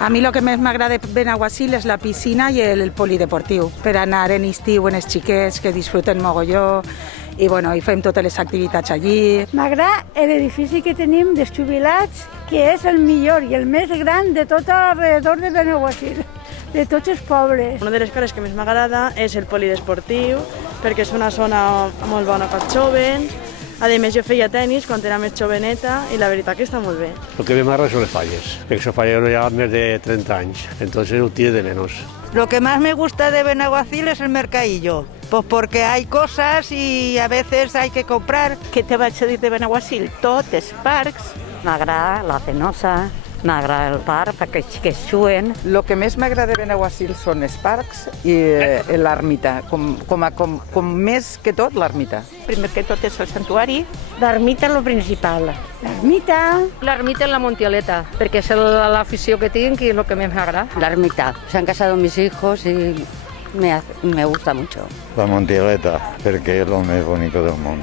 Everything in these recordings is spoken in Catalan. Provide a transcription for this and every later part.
A mi el que més m'agrada de Benaguasil és la piscina i el polideportiu, per anar en estiu en els xiquets que disfruten mogolló i, bueno, i fem totes les activitats allí. M'agrada l'edifici que tenim dels jubilats, que és el millor i el més gran de tot alrededor de Benaguasil, de tots els pobles. Una de les coses que més m'agrada és el polidesportiu, perquè és una zona molt bona per jóvens. A més, jo feia tenis quan era més joveneta i la veritat que està molt bé. Lo que me amarra son las falles, que esos falleros llevan más de 30 años, entonces no tiene de menos. Lo que más me gusta de Benaguasil es el mercadillo, pues porque hay cosas y a veces hay que comprar. Què te vaig a dir de Benaguasil? Tot és parcs. M'agrada la Fenosa, m'agrada el parc perquè els xiquets juguen. Lo que més m'agrada de Benaguasil són els parcs i l'ermita, com més que tot l'ermita. Primer que tot és el santuari. L'ermita és el principal. L'ermita. L'ermita en la Montioleta, perquè és l'afició que tinc i el que més m'agrada. L'ermita. Se han casado mis hijos y me gusta mucho. La Montioleta, perquè és el més bonic del món.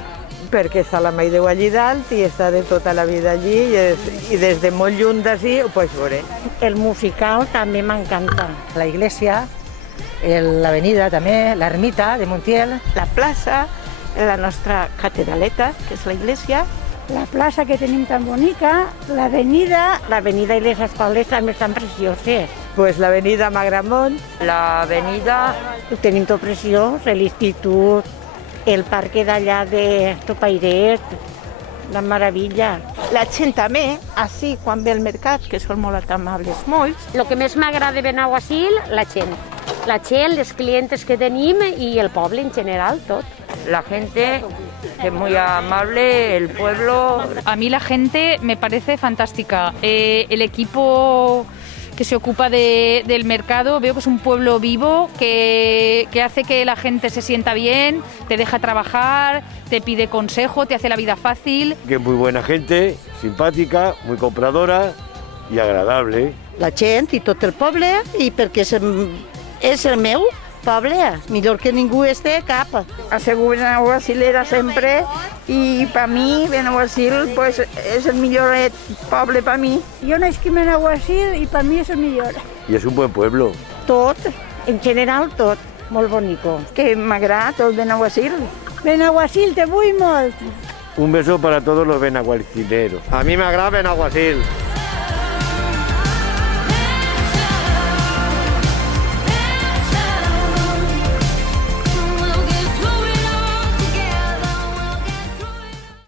Perquè està la Mare de Déu allí dalt i està de tota la vida allí i des de molt lluny d'ací ho pots veure. El musical també m'encanta. La iglesia, l'avenida també, l'ermita de Montiel. La plaça, la nostra catedraleta, que és la iglesia. La plaça que tenim tan bonica, l'avenida. L'avenida i les escoles també estan precioses. Pues l'avenida Magramont. L'avenida ho tenim tot preciós, l'institut, el parc d'allà de Topairet, la meravella. La gent també, així, quan ve al mercat, que són molt amables molts. El que més m'agrada de Benaguasil, la gent. La gent, les clientes que tenim i el poble en general, tot. La gente es muy amable, el pueblo. A mí la gente me parece fantástica. El equipo que se ocupa del mercado, veo que es un pueblo vivo, que hace que la gente se sienta bien, te deja trabajar, te pide consejo, te hace la vida fácil. Que es muy buena gente, simpática, muy compradora y agradable. La gent i tot el poble, i perquè és el meu poble, millor que ningú esté cap. Assegur Benaguasilera sempre i per mi Benaguasil pues, és el millor poble per mi. Jo nasc a Benaguasil i per mi és el millor. Y es un buen pueblo. Tot, en general tot, molt bonico. Que m'agrada tot Benaguasil. Benaguasil, te vull molt. Un beso para todos los benaguasileros. A mí me agrada Benaguasil.